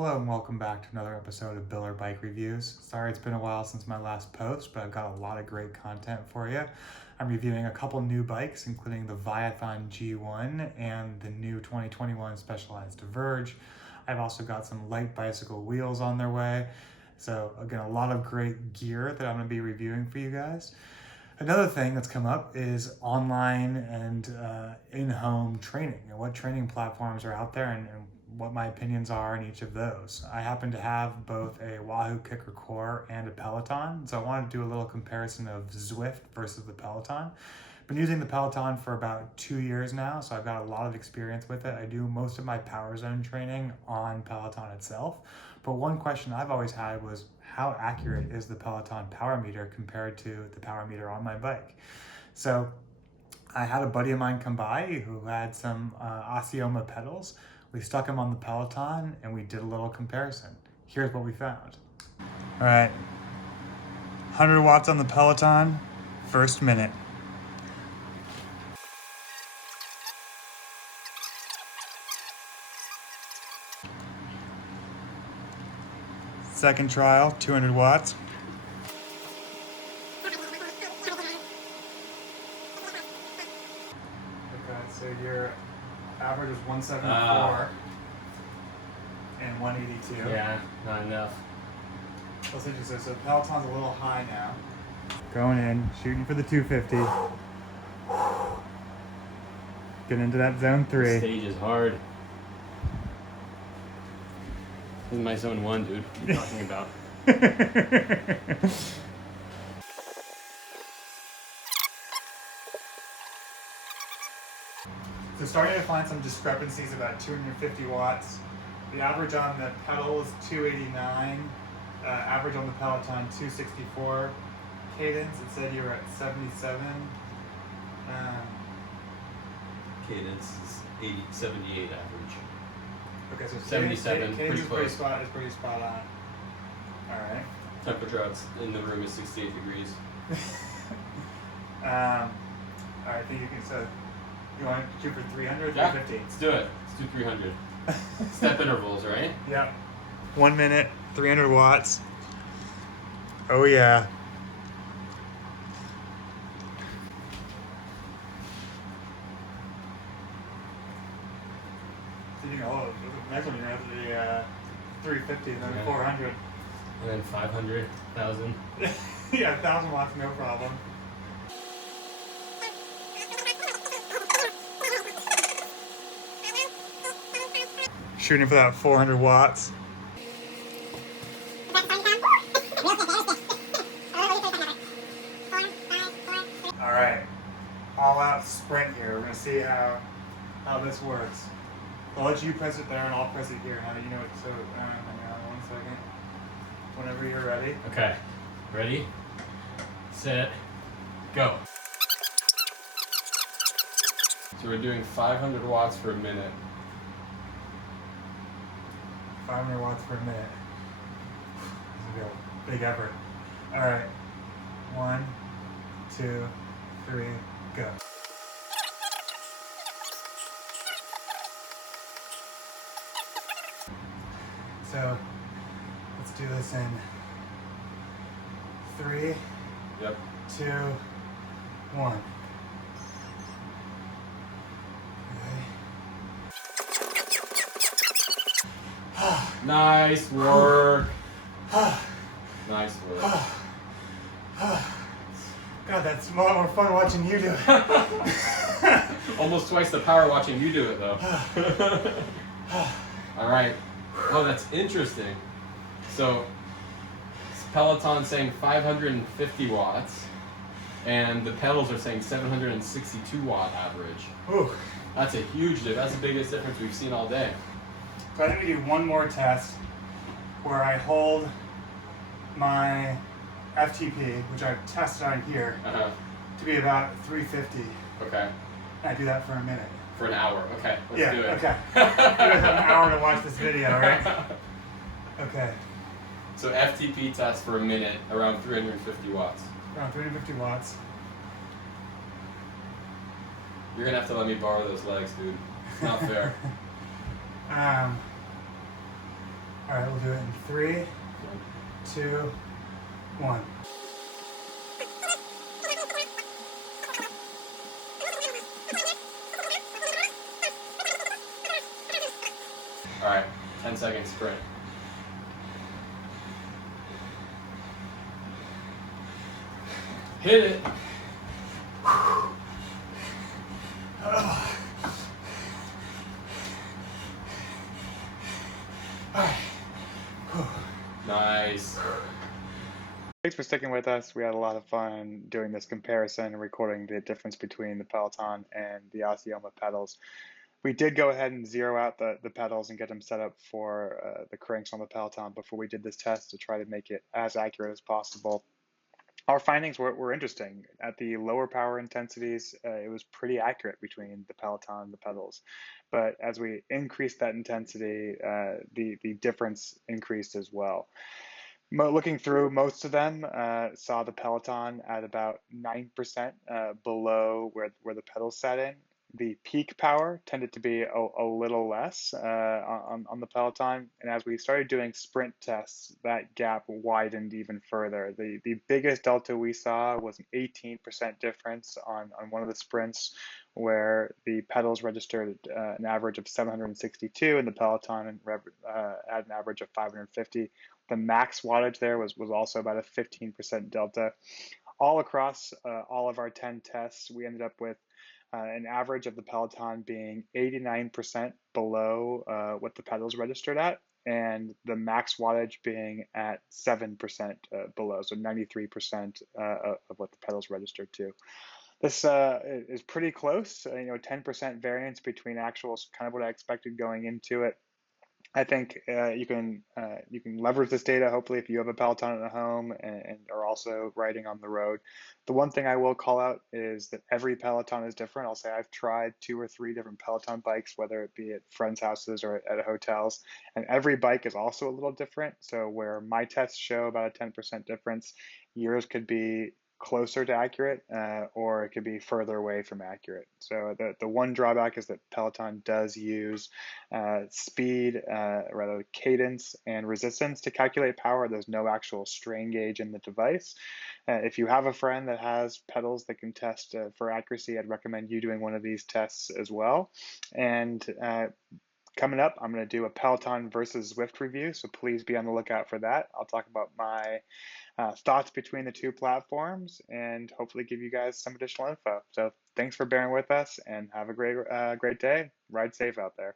Hello and welcome back to another episode of Biller Bike Reviews. Sorry it's been a while since my last post, but I've got a lot of great content for you. I'm reviewing a couple new bikes, including the Viathon G1 and the new 2021 Specialized Verge. I've also got some light bicycle wheels on their way. So again, a lot of great gear that I'm going to be reviewing for you guys. Another thing that's come up is online and in-home training, and what training platforms are out there and what my opinions are in each of those. I happen to have both a Wahoo Kicker Core and a Peloton, so I wanted to do a little comparison of Zwift versus the Peloton. Been using the Peloton for about 2 years now, so I've got a lot of experience with it. I do most of my power zone training on Peloton itself, but one question I've always had was how accurate is the Peloton power meter compared to the power meter on my bike? So I had a buddy of mine come by who had some Osceola pedals. We stuck them on the Peloton and we did a little comparison. Here's what we found. All right, 100 watts on the Peloton, first minute. Second trial, 200 watts. Okay, so your average was 174 and 182. Yeah, not enough. That's interesting. So Peloton's a little high now. Going in, shooting for the 250. Get into that zone 3. The stage is hard. This is my zone 1, dude. What are you talking about? So starting to find some discrepancies about 250 watts. The average on the pedal is 289. Average on the Peloton 264. Cadence, it said you were at 77. Cadence is 78 average. Okay, so 77, cadence pretty is pretty spot on. All right. Temperature out in the room is 68 degrees. All right, I think you can. So you want to shoot for 300, Yeah, 350? let's do it. Let's do 300. Step intervals, right? Yep. 1 minute, 300 watts. Oh yeah. So you know, next one you have the 350 and then Yeah. 400. And then 500,000. Yeah, 1,000 watts, no problem. Shooting for that 400 watts. All right, all out sprint here. We're gonna see how this works. I'll let you press it there and I'll press it here. How do you know it? So hang on 1 second. Whenever you're ready. Okay. Ready? Set. Go. So we're doing 500 watts for a minute. 500 watts per minute. This is a big effort. All right. 1, 2, 3, go. So let's do this in 3, Yep. 2, 1. Nice work. Nice work. God, that's a lot more fun watching you do it. Almost twice the power watching you do it, though. All right. Oh, that's interesting. So, Peloton saying 550 watts, and the pedals are saying 762 watt average. Ooh. That's a huge difference. That's the biggest difference we've seen all day. So I think we do one more test where I hold my FTP, which I've tested on here, to be about 350. Okay. And I do that for a minute. For an hour. Okay. Let's do it. Okay. You guys have an hour to watch this video, right? Okay. So FTP test for a minute, around 350 watts. Around 350 watts. You're gonna have to let me borrow those legs, dude. It's not fair. All right, we'll do it in 3, 2, 1. All right, 10-second sprint. Hit it. Nice. Thanks for sticking with us. We had a lot of fun doing this comparison and recording the difference between the Peloton and the Osceola pedals. We did go ahead and zero out the pedals and get them set up for the cranks on the Peloton before we did this test to try to make it as accurate as possible. Our findings were interesting. At the lower power intensities, it was pretty accurate between the Peloton and the pedals. But as we increased that intensity, the difference increased as well. Looking through, most of them saw the Peloton at about 9% below where the pedals sat in. The peak power tended to be a little less on the Peloton. And as we started doing sprint tests, that gap widened even further. The biggest delta we saw was an 18% difference on one of the sprints where the pedals registered an average of 762 and the Peloton had an average of 550. The max wattage there was also about a 15% delta. All across all of our 10 tests, we ended up with an average of the Peloton being 89% below what the pedals registered at, and the max wattage being at 7% below, so 93% of what the pedals registered to. This is pretty close, 10% variance between actuals, kind of what I expected going into it. I think you can leverage this data, hopefully, if you have a Peloton at home and are also riding on the road. The one thing I will call out is that every Peloton is different. I'll say I've tried 2 or 3 different Peloton bikes, whether it be at friends' houses or at hotels, and every bike is also a little different. So where my tests show about a 10% difference, yours could be closer to accurate, or it could be further away from accurate. So the one drawback is that Peloton does use speed, rather cadence and resistance to calculate power. There's no actual strain gauge in the device. If you have a friend that has pedals that can test for accuracy, I'd recommend you doing one of these tests as well. And coming up, I'm going to do a Peloton versus Zwift review, so please be on the lookout for that. I'll talk about my thoughts between the two platforms and hopefully give you guys some additional info. So thanks for bearing with us and have a great day. Ride safe out there.